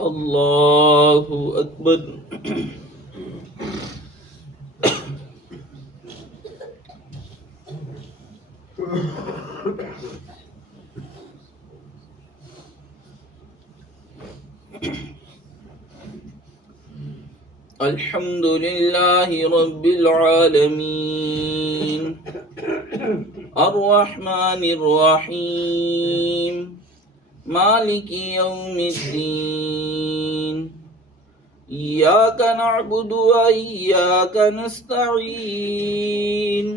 الله أكبر. الحمد لله رب العالمين الرحمن الرحيم مالك يوم الدين إياك نعبد وإياك نستعين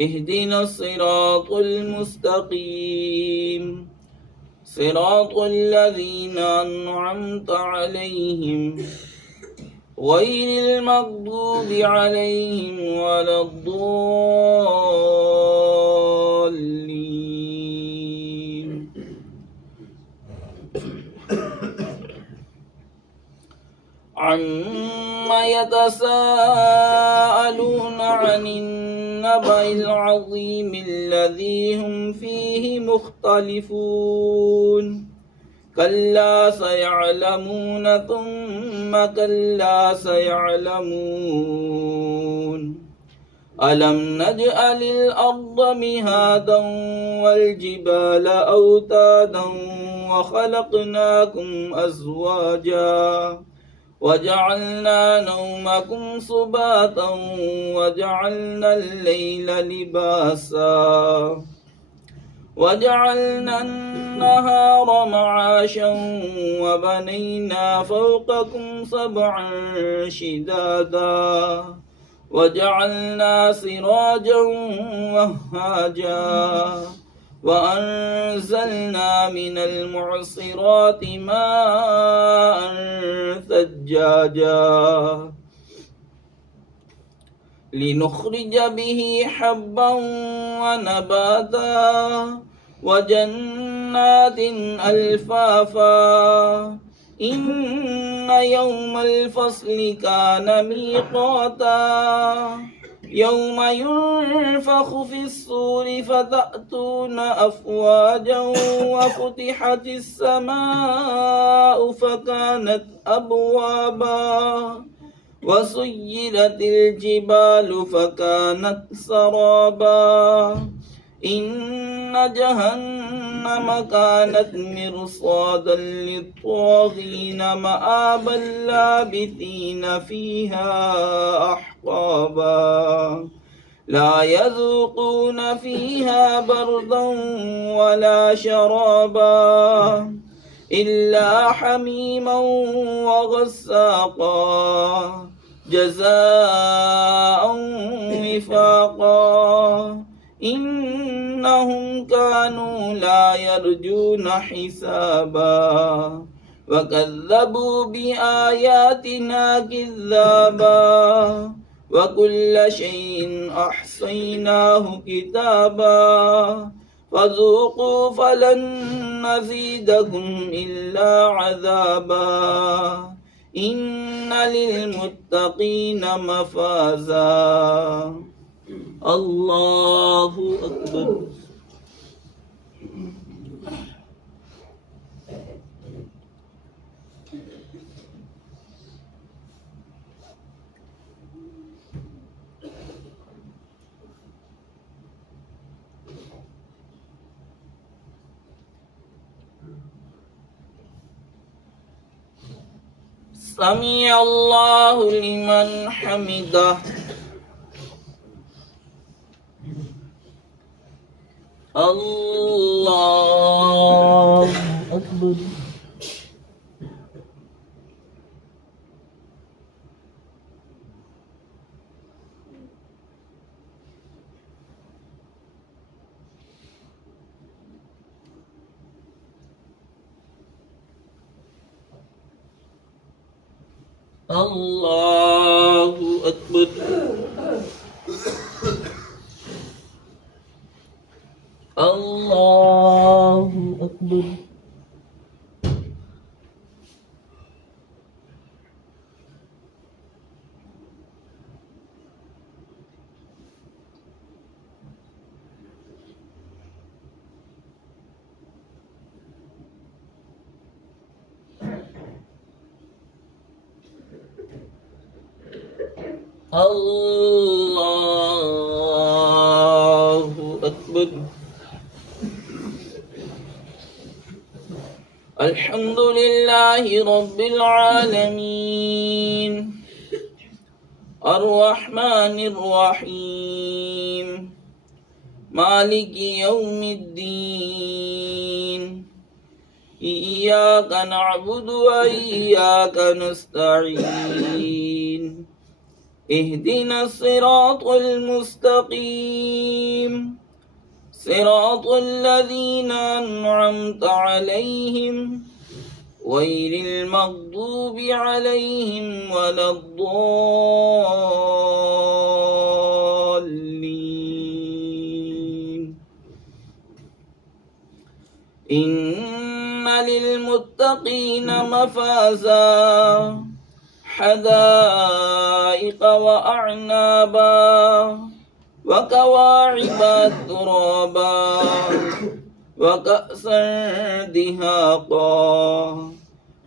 اهدنا الصراط المستقيم صراط الذين أنعمت عليهم غير المغضوب عليهم ولا الضالين. عما يتساءلون عن النبأ العظيم الذي هم فيه مختلفون كلا سيعلمون ثم كلا سيعلمون ألم نجعل الأرض مهادا والجبال أوتادا وخلقناكم أزواجا وجعلنا نومكم سباتا وجعلنا الليل لباسا وجعلنا النهار معاشا وبنينا فوقكم سبعا شدادا وجعلنا سراجا وهاجا وأنزلنا من المعصرات ماء ثجاجا لنخرج به حبا ونباتا وجنات ألفافا إن يوم الفصل كان ميقاتا يوم ينفخ في الصور فتأتون أفواجا وفتحت السماء فكانت أبوابا وسيرت الجبال فكانت سرابا إن جهنم كانت مرصادا للطاغين مآبا لابثين فيها أحقابا لا يذوقون فيها بردا ولا شرابا إلا حميما وغساقا جزاء وفاقا إنهم كانوا لا يرجون حسابا وكذبوا بآياتنا كذابا وكل شيء أحصيناه كتابا فذوقوا فلن نزيدكم إلا عذابا إن للمتقين مفازا. الله أكبر. سمع الله لمن حمده. الله أكبر. الله أكبر. الله أكبر. الله أكبر. الحمد لله رب العالمين الرحمن الرحيم مالك يوم الدين إياك نعبد وإياك نستعين اهدنا الصراط المستقيم صراط الذين أنعمت عليهم غير المغضوب عليهم ولا الضالين. إن للمتقين مفازا حدائق وأعنابا وكواعب ترابا وكأسا دهاقا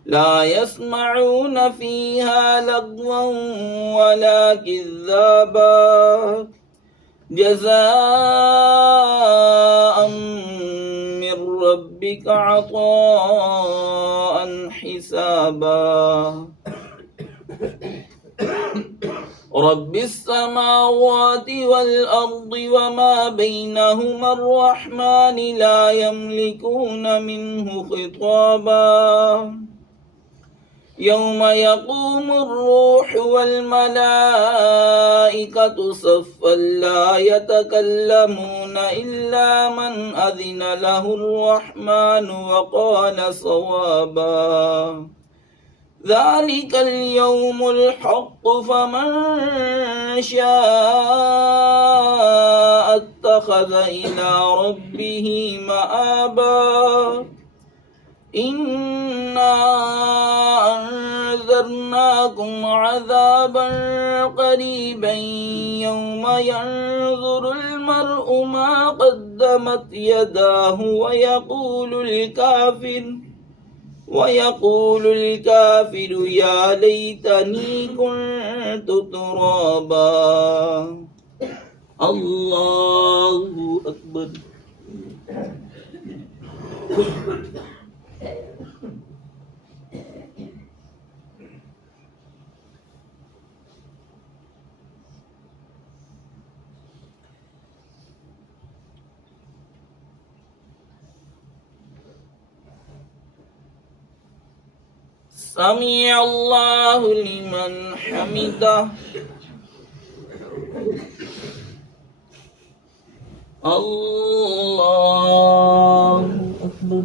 لا يسمعون فيها لغوا ولا كذابا جزاء من ربك عطاء حسابا. رب السماوات والأرض وما بينهما الرحمن لا يملكون منه خطابا. يوم يقوم الروح والملائكة صفا لا يتكلمون إلا من أذن له الرحمن وقال صوابا. ذلك اليوم الحق فمن شاء اتخذ إلى ربه مآبا. إنا أنذرناكم عذابا قريبا يوم ينظر المرء ما قدمت يداه ويقول الكافر يا ليتني كنت ترابا. الله أكبر. سمع الله لمن حمده. الله أكبر.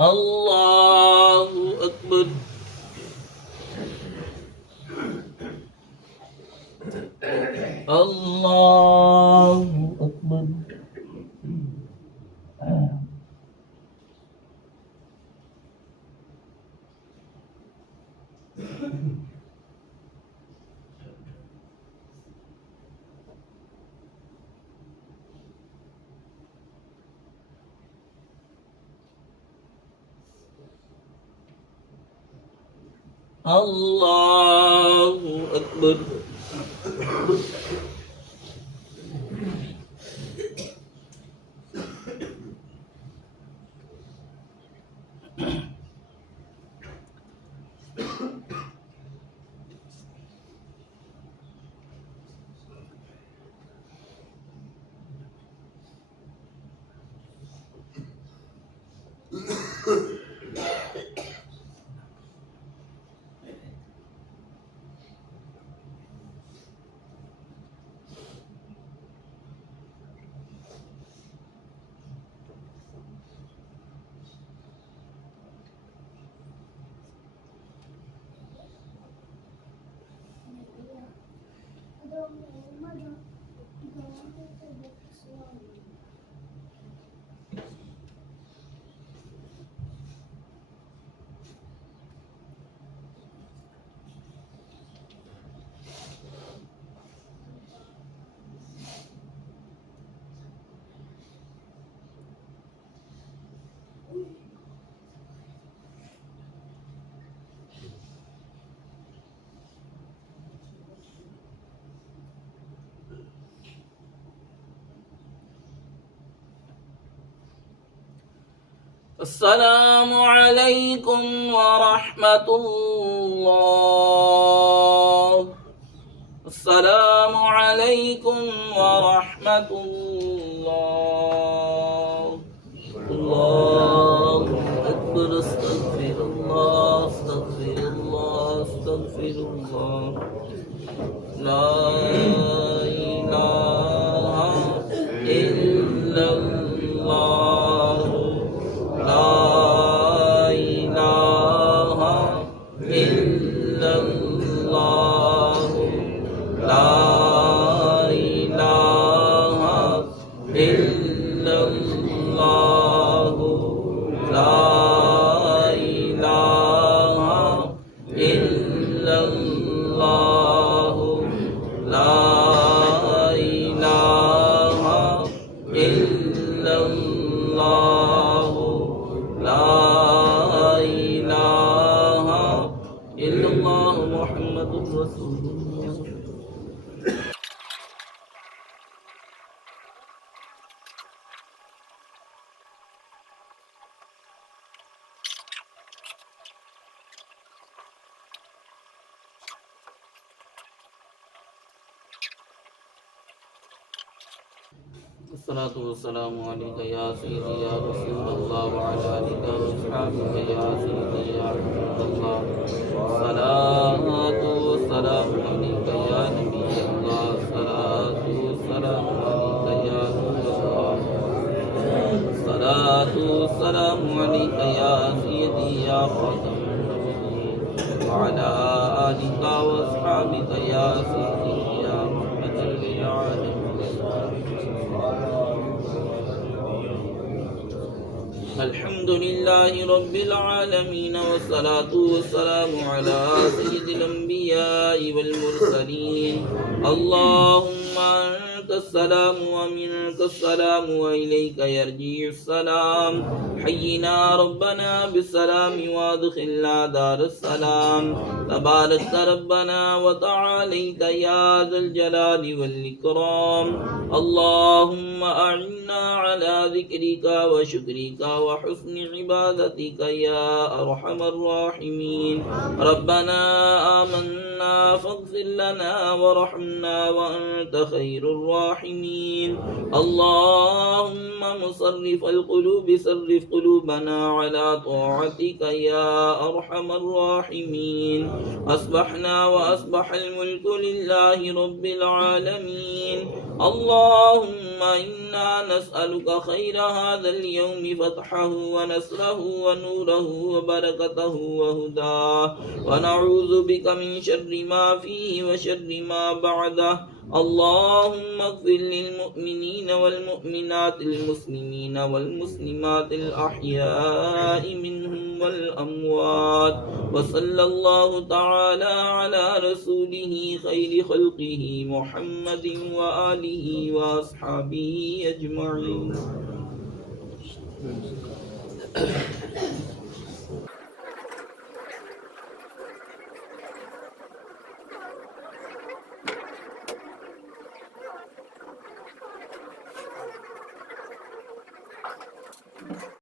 الله أكبر. الله أكبر. الله أكبر. अस्सलामु अलैकुम व रहमतुल्लाह। अस्सलामु अलैकुम व रहमतुल्लाह। अल्लाहु अकबर। अस्तगफिरुल्लाह अस्तगफिरुल्लाह अस्तगफिरुल्लाह। ला इलाहा इल्लल्लाह। ला इलाहा इल्लल्लाह। ला इलाहा इल्लल्लाह। ला इलाहा इल्लल्लाह। ला इलाहा इल्लल्लाह। ला इलाहा इल्लल्लाह मुहम्मदुर रसूलुल्लाह। अस्सलातु वस्सलामु अलैका या सय्यदी या रसूलल्लाह व अला आलिका व अस्हाबिका या सय्यदी या हबीबल्लाह। सलातु वस्सलामु अलैका या नबियल्लाह। सलातु वस्सलामु अलैका या नूरल्लाह। सलातु वस्सलामु अलैका या सय्यदी या खातमुन नबिय्यीन व अला आलिका व अस्हाबिका या सय्यदी या रहमतल लिल आलमीन। अल्हम्दुलिल्लाहि रब्बिल आलमीन वस्सलातु वस्सलामु अला सय्यिदिल अंबियाइ वल मुरसलीन। अल्लाहुम्मा अंतस्सलामु व मिनकस्सलामु व इलैका यर्जिउस्सलाम। हय्यिना रब्बना बिस्सलामि व अदखिलना दारस्सलाम। तबारकत रब्बना व तआलैता या ज़ल जलालि वल इकराम। अल्लाहुम्मा अइन्ना अला ज़िक्रिका व शुक्रिका व हुस्नि इबादतिका या अरहमर राहिमीन। रब्बना आमन्ना फग़फिर लना वरहमना व अन्त खैरुर राहिमीन। अल्लाहुम्मा मुसर्रिफल क़ुलूबि सर्रिफ क़ुलूबना अला ताअतिका या अरहमर राहिमीन। अस्बहना व अस्बहल मुल्कु लिल्लाहि रब्बिल आलमीन। अल्लाहुम्मा इन्ना नस्अलुका खैर हाज़ल यौमि फ़तहहु व नस्रहु व नूरहु व बरकतहु व हुदाहु व नऊज़ु बिका मिन शर्रि मा फ़ीहि व शर्रि मा बअदहु। अल्लाहुम्मा इग़फिर लिल मुअमिनीन वल मुअमिनातिल मुस्लिमीन वल मुस्लिमातिल अहयाइ मिनहुम वल अमवात। व सल्लल्लाहु तआला अला रसूलिही खैरि खल्क़िही मुहम्मदिन व आलिही व अस्हाबिही अजमईन।